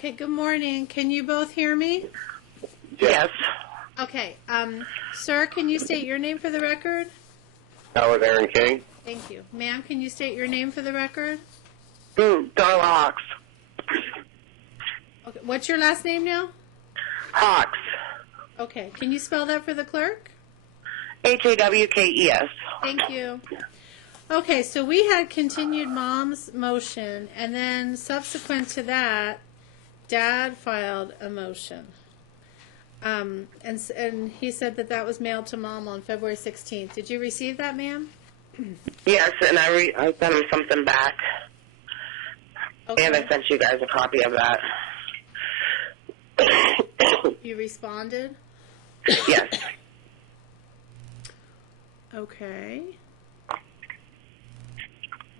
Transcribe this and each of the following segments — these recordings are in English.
Okay, good morning. Can you both hear me? Yes. Okay. Sir, can you state your name for the record? Howard Aaron King. Thank you. Ma'am, can you state your name for the record? Darla Hawks. Okay. What's your last name now? Hawks. Okay. Can you spell that for the clerk? Hawkes. Thank you. Okay, so we had continued Mom's motion, and then subsequent to that, Dad filed a motion. And he said that was mailed to Mom on February 16th. Did you receive that, ma'am? Yes, and I sent him something back. Okay. And I sent you guys a copy of that. You responded? Yes. Okay.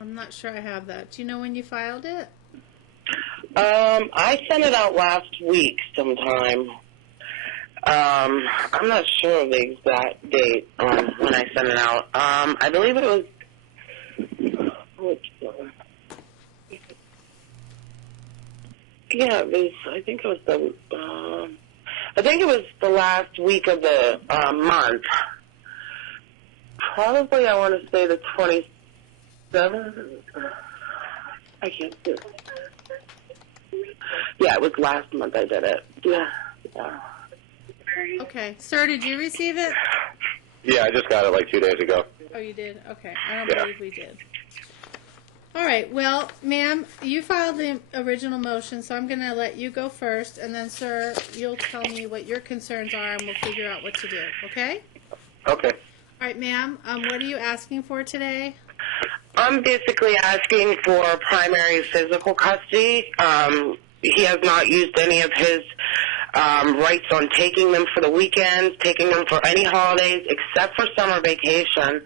I'm not sure I have that. Do you know when you filed it? I sent it out last week sometime. I'm not sure of the exact date when I sent it out. I believe it was... Yeah, I think it was the last week of the month. Probably, I want to say the 27th. I can't do it. Yeah, it was last month I did it. Yeah. Okay. Sir, did you receive it? Yeah, I just got it like 2 days ago. Oh, you did? Okay. I don't believe we did. All right. Well, ma'am, you filed the original motion, so I'm going to let you go first, and then, sir, you'll tell me what your concerns are, and we'll figure out what to do. Okay? Okay. All right, ma'am. What are you asking for today? I'm basically asking for primary physical custody. He has not used any of his rights on taking them for the weekends, taking them for any holidays except for summer vacation,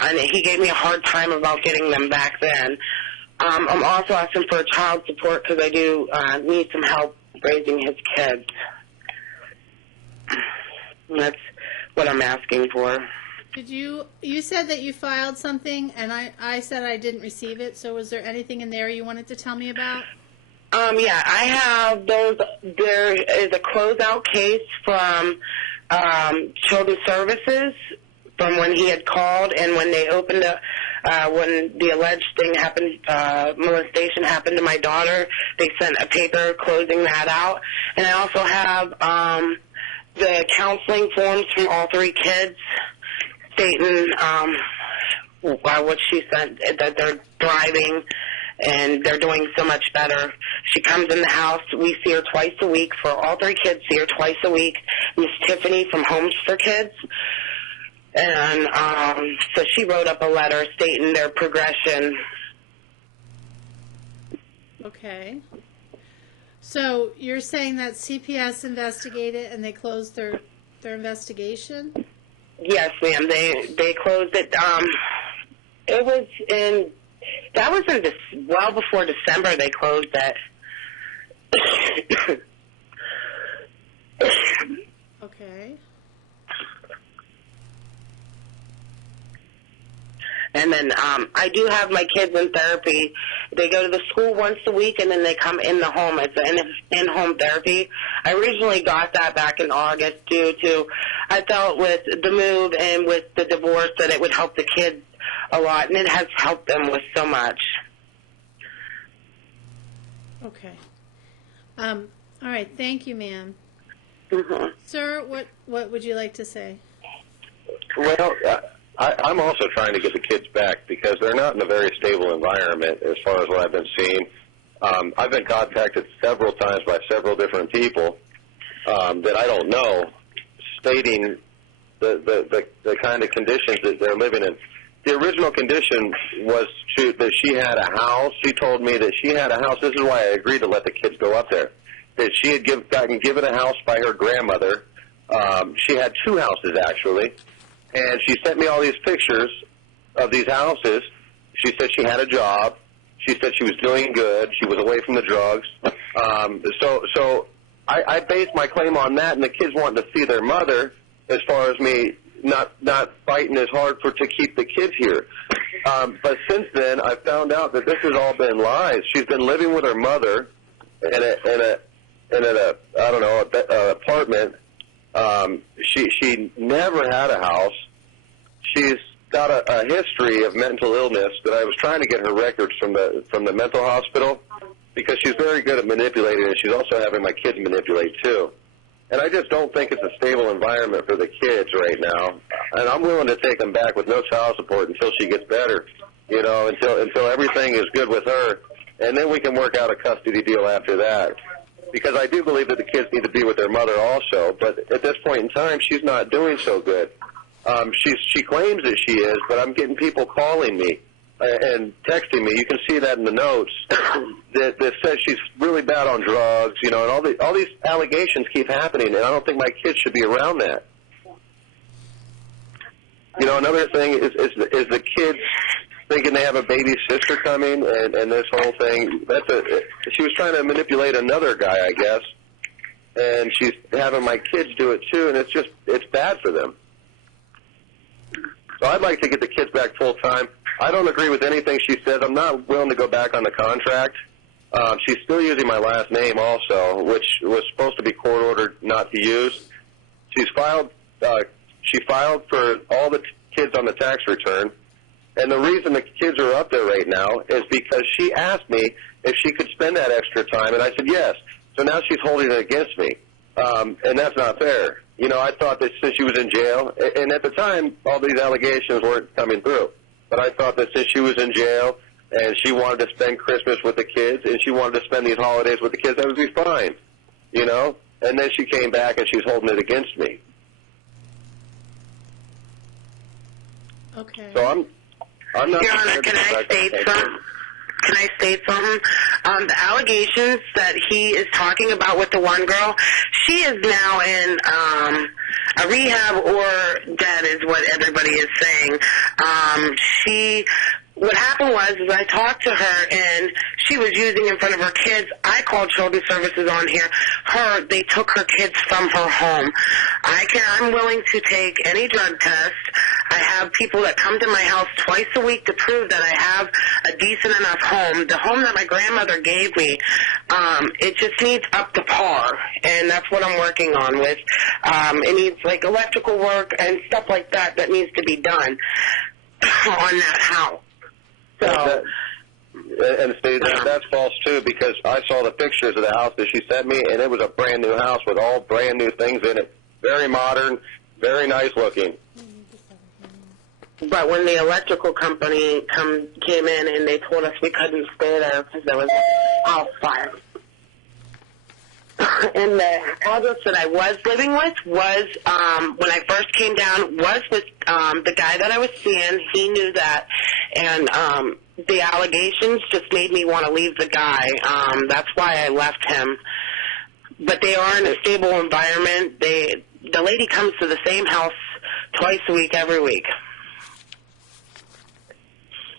and he gave me a hard time about getting them back then. I'm also asking for child support because I do need some help raising his kids. And that's what I'm asking for. Did you said that you filed something, and I said I didn't receive it, so was there anything in there you wanted to tell me about? Yeah, I have those. There is a closeout case from Children's Services from when he had called and when they opened up, when the alleged thing happened, molestation happened to my daughter. They sent a paper closing that out. And I also have the counseling forms from all three kids stating what she said, that they're thriving and they're doing so much better. She comes in the house. We see her twice a week. For all three kids, see her twice a week. Miss Tiffany from Homes for Kids. And so she wrote up a letter stating their progression. Okay. So you're saying that CPS investigated and they closed their investigation? Yes, ma'am. They closed it. That was well before December they closed it. Okay. And then I do have my kids in therapy. They go to the school once a week, and then they come in the home. It's an in-home therapy. I originally got that back in August due to I felt with the move and with the divorce that it would help the kids a lot, and it has helped them with so much. Okay. All right. Thank you, ma'am. Mm-hmm. Sir, what would you like to say? Well, I'm also trying to get the kids back because they're not in a very stable environment as far as what I've been seeing. I've been contacted several times by several different people that I don't know, stating the kind of conditions that they're living in. The original condition was that she had a house. She told me that she had a house. This is why I agreed to let the kids go up there. That she had gotten given a house by her grandmother. She had two houses, actually. And she sent me all these pictures of these houses. She said she had a job. She said she was doing good. She was away from the drugs. So I based my claim on that, and the kids wanted to see their mother as far as me not fighting as hard to keep the kids here. But since then, I found out that this has all been lies. She's been living with her mother in apartment. She never had a house. She's got a history of mental illness that I was trying to get her records from the mental hospital, because she's very good at manipulating, and she's also having my kids manipulate too. And I just don't think it's a stable environment for the kids right now. And I'm willing to take them back with no child support until she gets better, until everything is good with her. And then we can work out a custody deal after that. Because I do believe that the kids need to be with their mother also. But at this point in time, she's not doing so good. She claims that she is, but I'm getting people calling me and texting me. You can see that in the notes that says she's really bad on drugs, and all these allegations keep happening, and I don't think my kids should be around that. Another thing is the kids thinking they have a baby sister coming, and this whole thing. She was trying to manipulate another guy, I guess, and she's having my kids do it too, and it's bad for them. So I'd like to get the kids back full time. I don't agree with anything she says. I'm not willing to go back on the contract. She's still using my last name also, which was supposed to be court ordered not to use. She filed for all the kids on the tax return, and the reason the kids are up there right now is because she asked me if she could spend that extra time, and I said yes. So now she's holding it against me, and that's not fair. I thought that since she was in jail, and at the time all these allegations weren't coming through, but I thought that since she was in jail and she wanted to spend Christmas with the kids and she wanted to spend these holidays with the kids, that would be fine, And then she came back and she's holding it against me. Okay. So I'm not. Your Honor, can I state something? The allegations that he is talking about with the one girl, she is now in a rehab or dead is what everybody is saying. What happened was I talked to her, and she was using in front of her kids. I called Children's Services on here. They took her kids from her home. I'm willing to take any drug test. I have people that come to my house twice a week to prove that I have a decent enough home. The home that my grandmother gave me, it just needs up to par, and that's what I'm working on with. It needs like electrical work and stuff like that needs to be done on that house. So, and Steve, that's false too, because I saw the pictures of the house that she sent me, and it was a brand new house with all brand new things in it, very modern, very nice looking. But when the electrical company came in and they told us we couldn't stay there because there was a house fire. And the address that I was living with was, when I first came down, was with the guy that I was seeing. He knew that. And the allegations just made me want to leave the guy. That's why I left him. But they are in a stable environment. The lady comes to the same house twice a week, every week.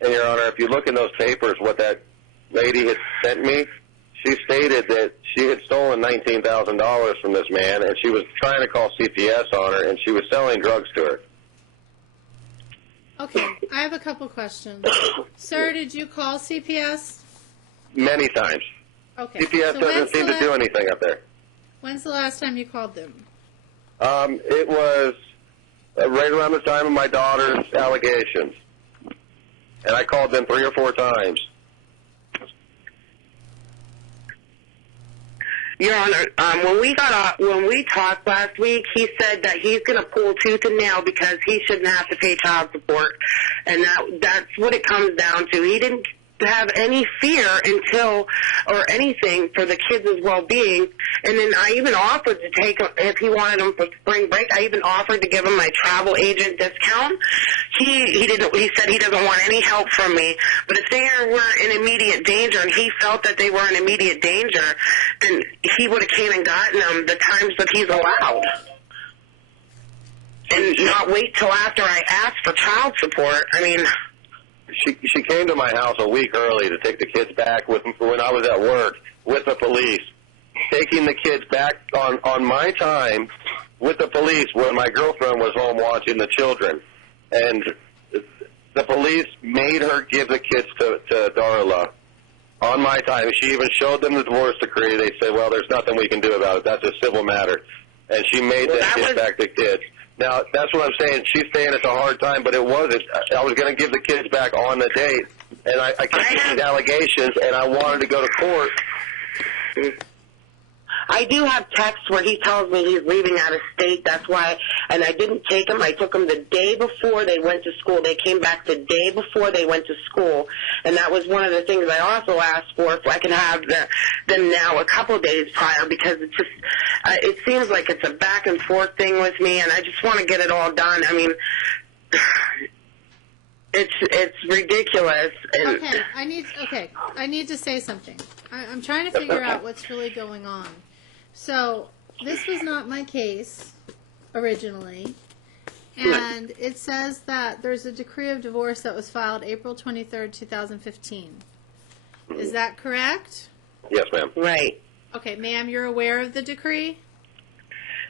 And, Your Honor, if you look in those papers, what that lady had sent me, she stated that she had stolen $19,000 from this man, and she was trying to call CPS on her, and she was selling drugs to her. Okay, I have a couple questions. Sir, did you call CPS? Many times. Okay. CPS doesn't seem to do anything up there. When's the last time you called them? It was right around the time of my daughter's allegations. And I called them 3 or 4 times. Your Honor, when we talked last week, he said that he's going to pull tooth and nail because he shouldn't have to pay child support, and that's what it comes down to. He didn't have any fear or anything for the kids' well-being, and then I even offered to take him, if he wanted him for spring break, I even offered to give him my travel agent discount. He said he doesn't want any help from me, but if they were in immediate danger and he felt that they were in immediate danger, then he would have came and gotten them the times that he's allowed. And not wait till after I asked for child support. I mean, She came to my house a week early to take the kids back when I was at work with the police, taking the kids back on my time with the police when my girlfriend was home watching the children. And the police made her give the kids to Darla. on my time. She even showed them the divorce decree. They said, well, there's nothing we can do about it. That's a civil matter. And she made them get back the kids. Now, that's what I'm saying. She's saying it's a hard time, but it wasn't. I was going to give the kids back on the date, and I kept getting allegations, and I wanted to go to court. I do have texts where he tells me he's leaving out of state. That's why, and I didn't take him. I took him the day before they went to school. They came back the day before they went to school, and that was one of the things I also asked for, if I can have them now a couple of days prior, because it's just, it seems like it's a back and forth thing with me, and I just want to get it all done. I mean, it's ridiculous. And I need to say something. I'm trying to figure out what's really going on. So, this was not my case originally, and it says that there's a decree of divorce that was filed April 23rd, 2015. Is that correct? Yes, ma'am. Right. Okay, ma'am, you're aware of the decree?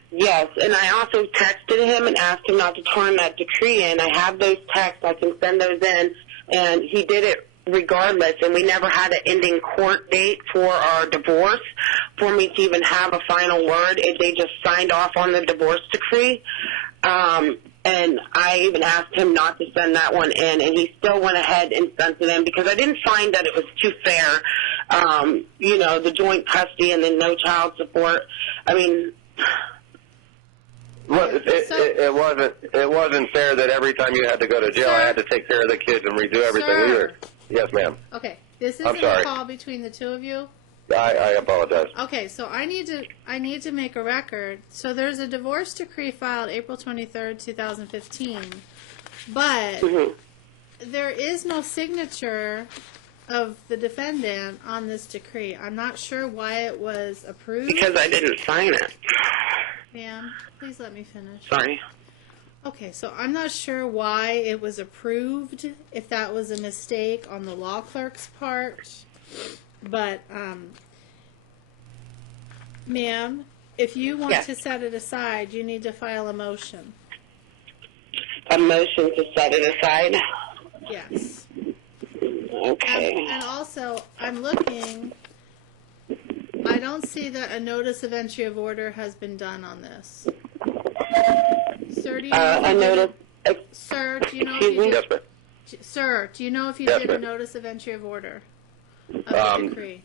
Yes, and I also texted him and asked him not to turn that decree in. I have those texts. I can send those in, and he did it regardless, and we never had an ending court date for our divorce for me to even have a final word. They just signed off on the divorce decree, and I even asked him not to send that one in, and he still went ahead and sent it in because I didn't find that it was too fair, the joint custody and then no child support. I mean... Well, it wasn't fair that every time you had to go to jail, I had to take care of the kids and redo everything either. Yes, ma'am. Okay, this isn't a call between the two of you. I apologize. Okay, so I need to make a record. So there's a divorce decree filed April 23rd, 2015, but there is no signature of the defendant on this decree. I'm not sure why it was approved. Because I didn't sign it. Ma'am, please let me finish. Sorry. Okay, so I'm not sure why it was approved, if that was a mistake on the law clerk's part, but, ma'am, if you want to set it aside, you need to file a motion. A motion to set it aside? Yes. Okay. And also, I'm looking, I don't see that a notice of entry of order has been done on this. Sir, do you know Sir, do you know if you did? Yes, ma'am. Sir, do you know if you did a notice of entry of order of the decree?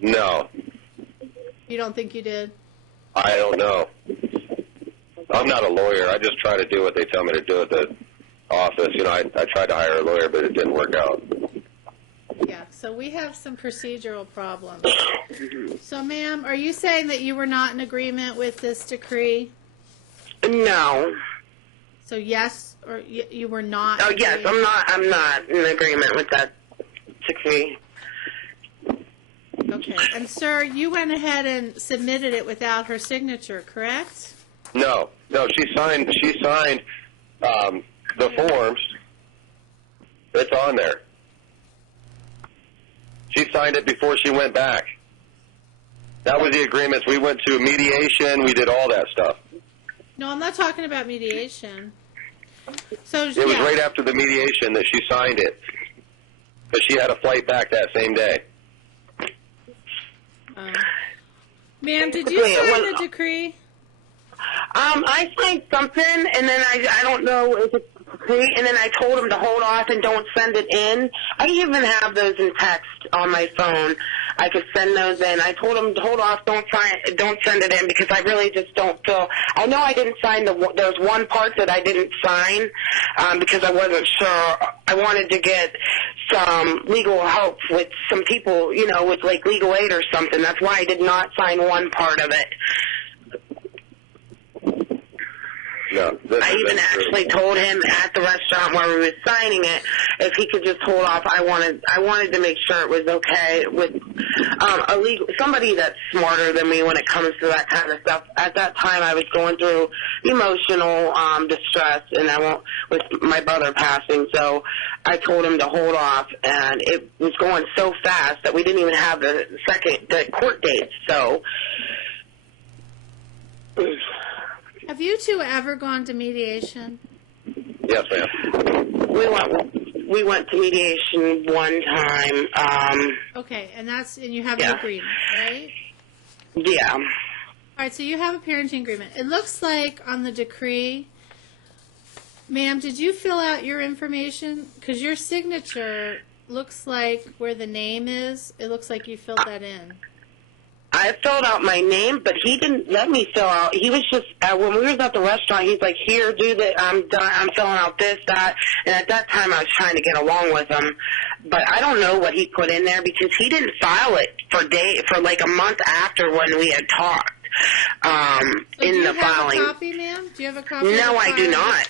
No. You don't think you did? I don't know. I'm not a lawyer. I just try to do what they tell me to do at the office. I tried to hire a lawyer, but it didn't work out. Yeah, so we have some procedural problems. So, ma'am, are you saying that you were not in agreement with this decree? No. So, yes, or you were not? Oh, yes, I'm not in agreement with that decree. Okay. And, sir, you went ahead and submitted it without her signature, correct? No, she signed the forms. It's on there. She signed it before she went back. That was the agreements. We went to mediation. We did all that stuff. No, I'm not talking about mediation. So it was right after the mediation that she signed it, because she had a flight back that same day. Ma'am, did you sign the decree? I signed something, and then I don't know if it's a decree, and then I told him to hold off and don't send it in. I even have those in text on my phone. I could send those in. I told him to hold off, don't send it in, because I really just don't feel. I know I didn't sign there's one part that I didn't sign because I wasn't sure. I wanted to get some legal help with some people, with like legal aid or something. That's why I did not sign one part of it. No, I even actually told him at the restaurant where we were signing it if he could just hold off. I wanted to make sure it was okay with somebody that's smarter than me when it comes to that kind of stuff. At that time, I was going through emotional distress, and with my brother passing. So I told him to hold off, and it was going so fast that we didn't even have the court date. So. Have you two ever gone to mediation? Yes, ma'am. We went we went to mediation one time. Okay, and you have an agreement, right? Yeah. All right, so you have a parenting agreement. It looks like on the decree, ma'am, did you fill out your information? Because your signature looks like where the name is. It looks like you filled that in. I filled out my name, but he didn't let me fill out. He was just, when we was at the restaurant, he's like, here, do the, I'm done, I'm filling out this, that. And at that time, I was trying to get along with him. But I don't know what he put in there because he didn't file it for like a month after when we had talked. So in the filing. Do you have a copy, ma'am? Do you have a copy? No, I do not.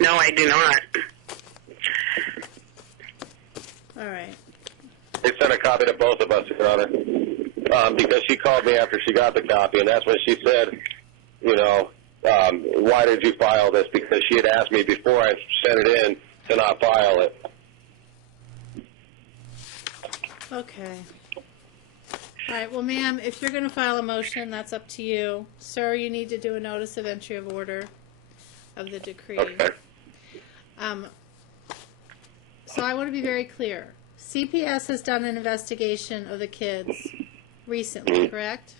No, I do not. All right. They sent a copy to both of us, Your Honor, because she called me after she got the copy, and that's when she said, why did you file this? Because she had asked me before I sent it in to not file it. Okay. All right, well, ma'am, if you're going to file a motion, that's up to you. Sir, you need to do a notice of entry of order of the decree. Okay. So I want to be very clear. CPS has done an investigation of the kids recently, correct?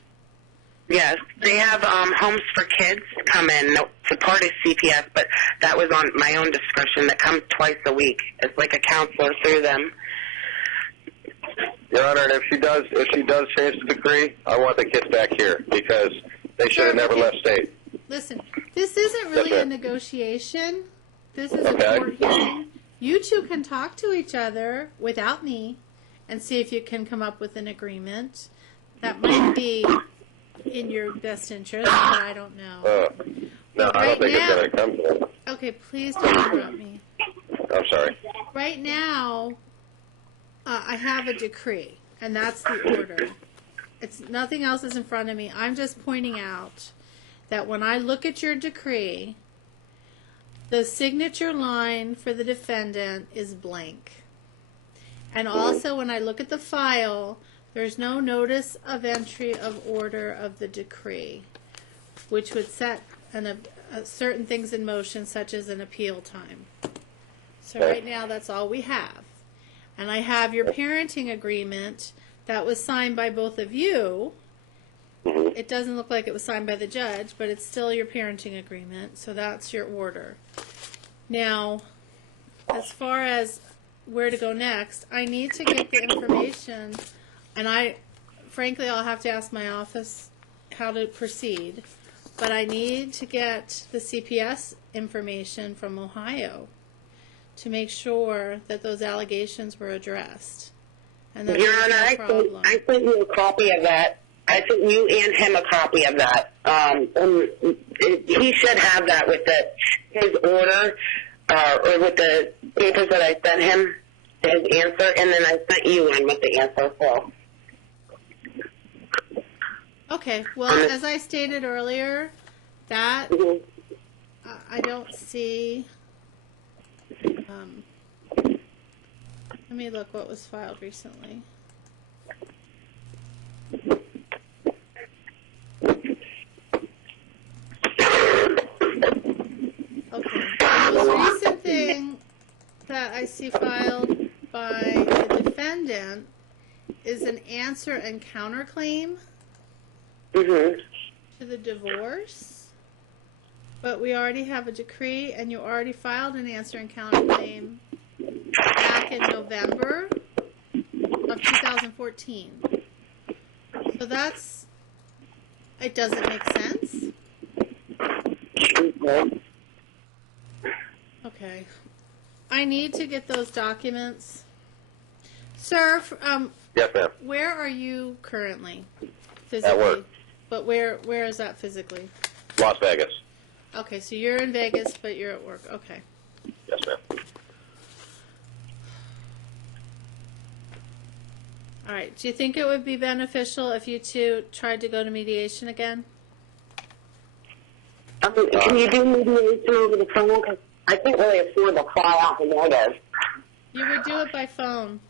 Yes, they have Homes for Kids come in. No, it's a part of CPS, but that was on my own discretion. That comes twice a week. It's like a counselor through them. Your Honor, and if she does change the decree, I want the kids back here because they should have never left state. Listen, this isn't really a negotiation. This is a court hearing. You two can talk to each other without me and see if you can come up with an agreement. That might be in your best interest, but I don't know. No, I don't think it's going to come to it. Okay, please don't interrupt me. I'm sorry. Right now, I have a decree, and that's the order. It's nothing else is in front of me. I'm just pointing out that when I look at your decree, the signature line for the defendant is blank. And also, when I look at the file, there's no notice of entry of order of the decree, which would set certain things in motion, such as an appeal time. So right now, that's all we have. And I have your parenting agreement that was signed by both of you. It doesn't look like it was signed by the judge, but it's still your parenting agreement, so that's your order. Now, as far as where to go next, I need to get the information, and frankly, I'll have to ask my office how to proceed, but I need to get the CPS information from Ohio to make sure that those allegations were addressed. And that's Your Honor, I sent you a copy of that. I sent you and him a copy of that. He should have that with his order or with the papers that I sent him, his answer, and then I sent you one with the answer. So. Okay, well, as I stated earlier, that I don't see. Let me look what was filed recently. Okay, the most recent thing that I see filed by the defendant is an answer and counterclaim to the divorce. But we already have a decree, and you already filed an answer and counterclaim back in November of 2014. So it doesn't make sense. Okay. I need to get those documents. Sir, yes, ma'am. Where are you currently? Physically? At work. But where is that physically? Las Vegas. Okay, so you're in Vegas, but you're at work. Okay. Yes, ma'am. All right. Do you think it would be beneficial if you two tried to go to mediation again? Can you do mediation over the phone? Because I can't really afford to fly out to Vegas. You would do it by phone.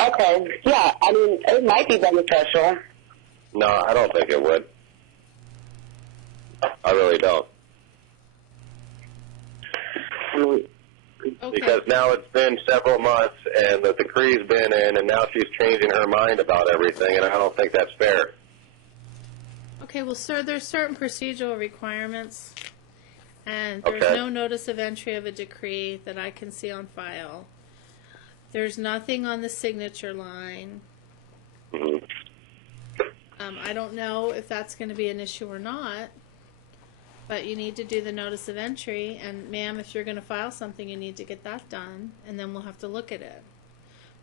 Okay. Yeah, I mean, it might be beneficial. No, I don't think it would. I really don't. Okay. Because now it's been several months, and the decree's been in, and now she's changing her mind about everything, and I don't think that's fair. Okay, well, sir, there's certain procedural requirements, and there's Okay. no notice of entry of a decree that I can see on file. There's nothing on the signature line. Mhm. I don't know if that's going to be an issue or not, but you need to do the notice of entry, and ma'am, if you're going to file something, you need to get that done, and then we'll have to look at it.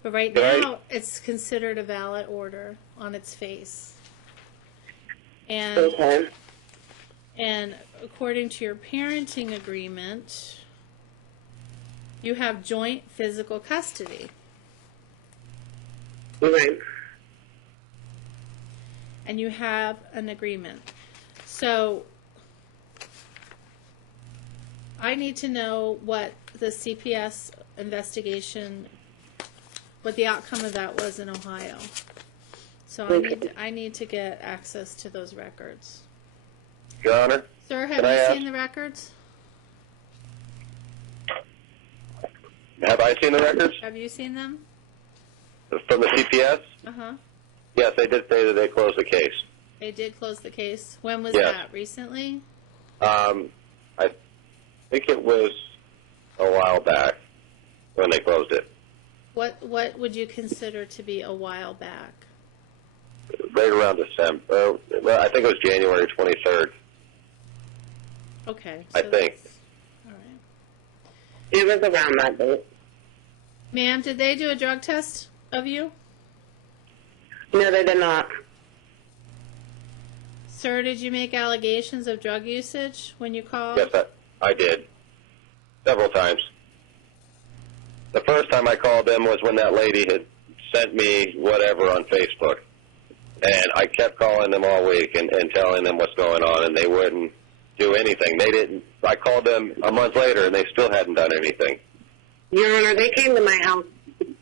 But right Right. now, it's considered a valid order on its face. And Okay. And according to your parenting agreement, you have joint physical custody. Right. And you have an agreement. So I need to know what the CPS investigation, what the outcome of that was in Ohio. So I need to get access to those records. Your Honor? Sir, have Can I you ask- seen the records? Have I seen the records Have you seen them? from the CPS? Uh-huh. Yes, they did say that they closed the case. They did close the case. When was Yes. that? Recently? I think it was a while back when they closed it, What would you consider to be a while back? right around December. Well, I think it was January 23rd. Okay. I so think. that's- All right. It was around that date. Ma'am, did they do a drug test of you? No, they did not. Sir, did you make allegations of drug usage when you called? Yes, I did. Several times. The first time I called them was when that lady had sent me whatever on Facebook. And I kept calling them all week and telling them what's going on, and they wouldn't do anything. They didn't. I called them a month later, and they still hadn't done anything. Your Honor, they came to my house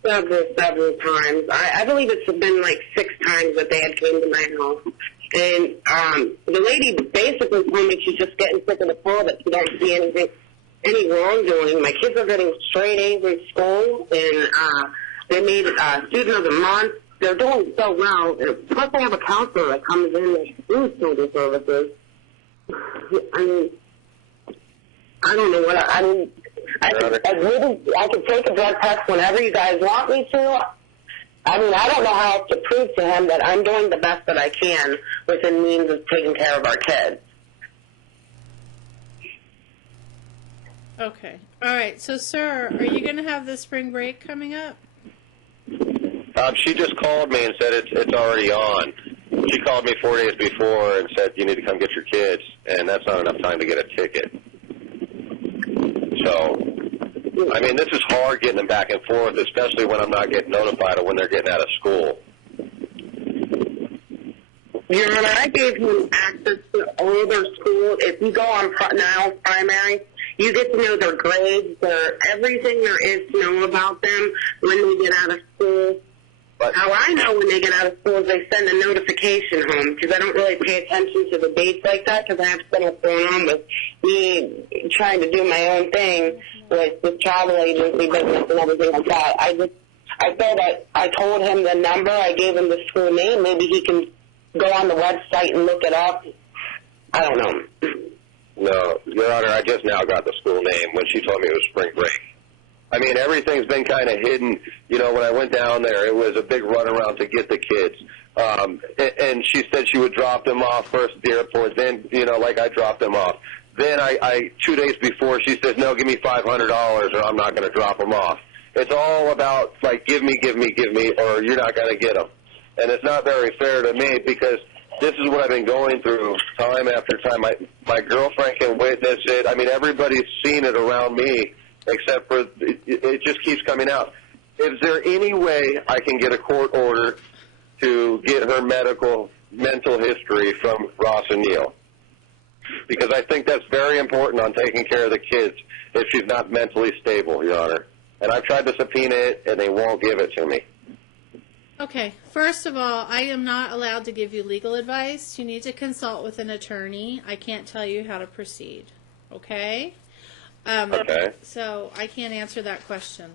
several times. I believe it's been like 6 times that they had came to my house. And the lady basically told me she's just getting sick of the call, that she don't see any wrongdoing. My kids are getting straight A's in school, and they made student of the month. They're doing so well. And plus, they have a counselor that comes in and does children's services. I mean, I don't know what I mean. I can take a drug test whenever you guys want me to. I mean, I don't know how else to prove to him that I'm doing the best that I can within means of taking care of our kids. Okay. All right. So, sir, are you going to have the spring break coming up? She just called me and said it's already on. She called me 4 days before and said you need to come get your kids, and that's not enough time to get a ticket. So, I mean, this is hard getting them back and forth, especially when I'm not getting notified of when they're getting out of school. Your Honor, I gave him access to all their school. If you go on Niles Primary, you get to know their grades, everything there is to know about them when they get out of school. But How I know when they get out of school is they send a notification home, because I don't really pay attention to the dates like that, because I have so much going on with me trying to do my own thing with travel agency business and everything like that. I feel that I told him the number, I gave him the school name, maybe he can go on the website and look it up. I don't know. No, Your Honor, I just now got the school name when she told me it was spring break. I mean, everything's been kind of hidden. You know, when I went down there, it was a big runaround to get the kids. And she said she would drop them off first at the airport, then, you know, like I dropped them off. Then I 2 days before, she says, no, give me $500 or I'm not going to drop them off. It's all about, like, give me, or you're not going to get them. And it's not very fair to me because this is what I've been going through time after time. My girlfriend can witness it. I mean, everybody's seen it around me, except for it just keeps coming out. Is there any way I can get a court order to get her mental history from Ross and Neal? Because I think that's very important on taking care of the kids if she's not mentally stable, Your Honor. And I've tried to subpoena it, and they won't give it to me. Okay. First of all, I am not allowed to give you legal advice. You need to consult with an attorney. I can't tell you how to proceed. Okay? Okay. So I can't answer that question.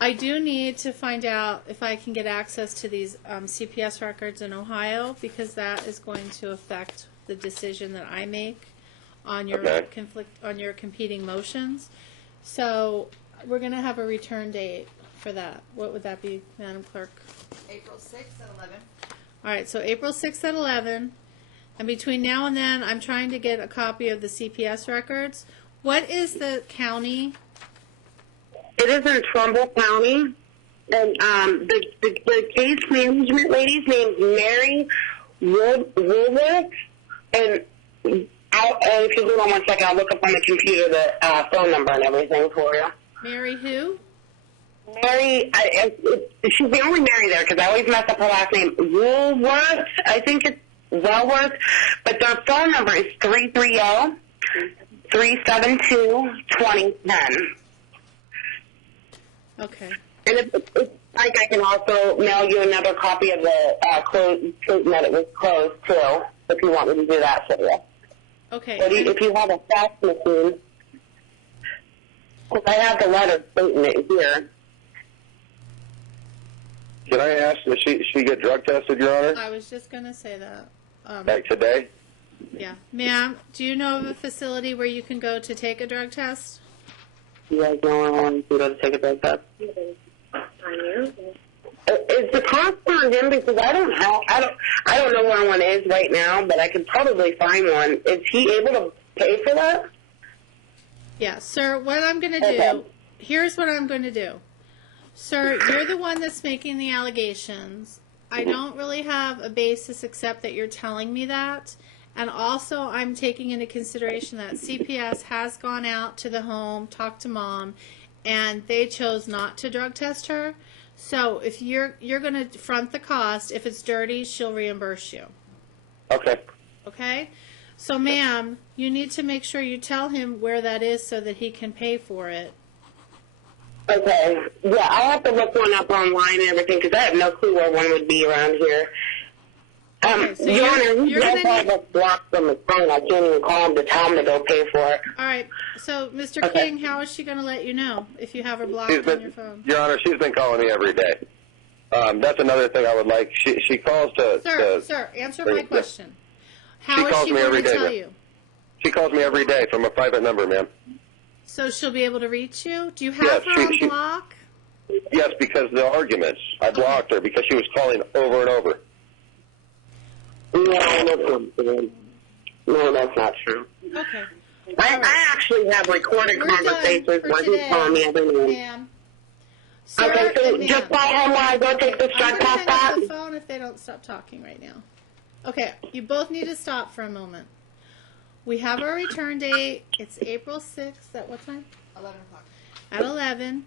I do need to find out if I can get access to these CPS records in Ohio, because that is going to affect the decision that I make on your competing motions. So we're going to have a return date for that. What would that be, Madam Clerk? April 6th at 11. All right, so April 6th at 11. And between now and then, I'm trying to get a copy of the CPS records. What is the county? It is in Trumbull County, and the case management lady's name's Mary Woolworth, and if you hold on 1 second, I'll look up on the computer the phone number and everything for you. Mary who? Mary, she's the only Mary there because I always mess up her last name. Woolworth, I think it's Wellworth, but their phone number is 330-372-2010. Okay. And if like, I can also mail you another copy of the statement that it was closed, too, if you want me to do that for you. Okay. But if you have a fax machine, because I have the letter stating it here. Can I ask, does she get drug tested, Your Honor? I was just going to say that. Like today? Yeah. Ma'am, do you know of a facility where you can go to take a drug test? You guys know where I want to go to take a drug test? Is the cost turned in, because I don't know where one is right now, but I could probably find one. Is he able to pay for that? Yeah, sir, what I'm going to do, here's what I'm going to do. Sir, you're the one that's making the allegations. I don't really have a basis except that you're telling me that. And also, I'm taking into consideration that CPS has gone out to the home, talked to Mom, and they chose not to drug test her. So if you're going to front the cost, if it's dirty, she'll reimburse you. Okay. Okay? So, ma'am, you need to make sure you tell him where that is so that he can pay for it. Okay. Yeah, I have to look one up online and everything, because I have no clue where one would be around here. Okay, so Your Honor, you're guys gonna have us blocked from the phone. I can't even call him to tell him to go pay for it. All right. So, Mr. Okay. King, how is she going to let you know if you have her blocked on your phone? Your Honor, she's been calling me every day. That's another thing I would like. She calls to... Sir, answer my question. How is calls she me going every to day, tell ma'am. you? She calls me every day from a private number, ma'am. So she'll be able to reach you? Do you have her on block? Yes, because the arguments. I blocked her because she was calling over and over. No, that's not true. Okay. I actually have recorded We're conversations done for where he's calling me every minute. Ma'am. Sir, Okay, so and just ma'am. tell him when I go take the I'm drug going to test hang back. up the phone if they don't stop talking right now. Okay, you both need to stop for a moment. We have our return date. It's April 6th. At what time? 11 o'clock. At 11.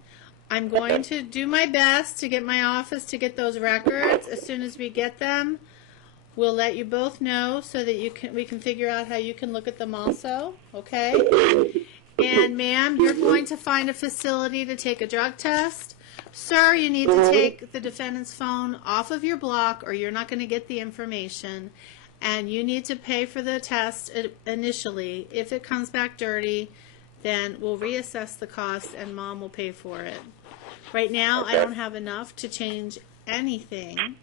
I'm going to do my best to get my office to get those records. As soon as we get them, we'll let you both know so that we can figure out how you can look at them also. Okay? And ma'am, you're going to find a facility to take a drug test. Sir, you need to take the defendant's phone off of your block or you're not going to get the information. And you need to pay for the test initially. If it comes back dirty, then we'll reassess the cost and Mom will pay for it. Right now, I don't have enough to change anything.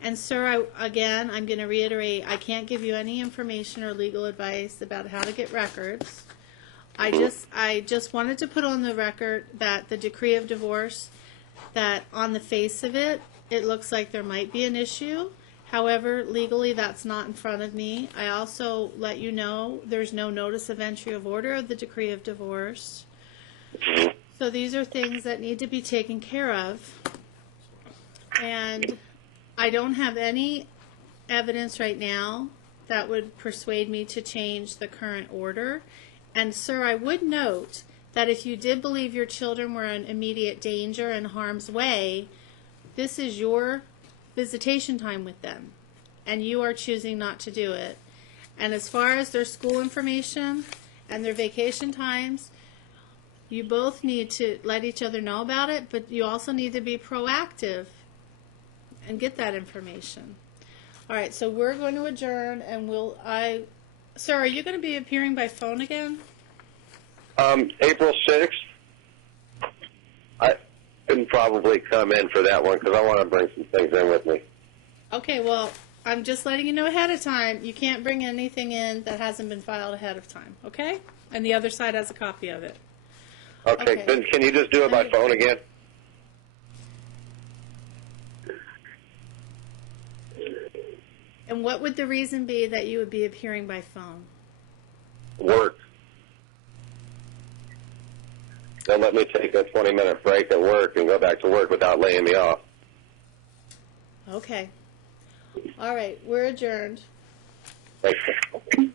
And sir, again, I'm going to reiterate, I can't give you any information or legal advice about how to get records. I just wanted to put on the record that the decree of divorce, that on the face of it, it looks like there might be an issue. However, legally, that's not in front of me. I also let you know there's no notice of entry of order of the decree of divorce. So these are things that need to be taken care of. And I don't have any evidence right now that would persuade me to change the current order. And sir, I would note that if you did believe your children were in immediate danger and harm's way, this is your visitation time with them, and you are choosing not to do it. And as far as their school information and their vacation times, you both need to let each other know about it, but you also need to be proactive and get that information. All right, so we're going to adjourn, and sir, are you going to be appearing by phone again? April 6th, I can probably come in for that one because I want to bring some things in with me. Okay, well, I'm just letting you know ahead of time. You can't bring anything in that hasn't been filed ahead of time, okay? And the other side has a copy of it. Okay. Then can you just do it by phone again? And what would the reason be that you would be appearing by phone? Work. They'll let me take a 20-minute break at work and go back to work without laying me off. Okay. All right, we're adjourned. Thank you.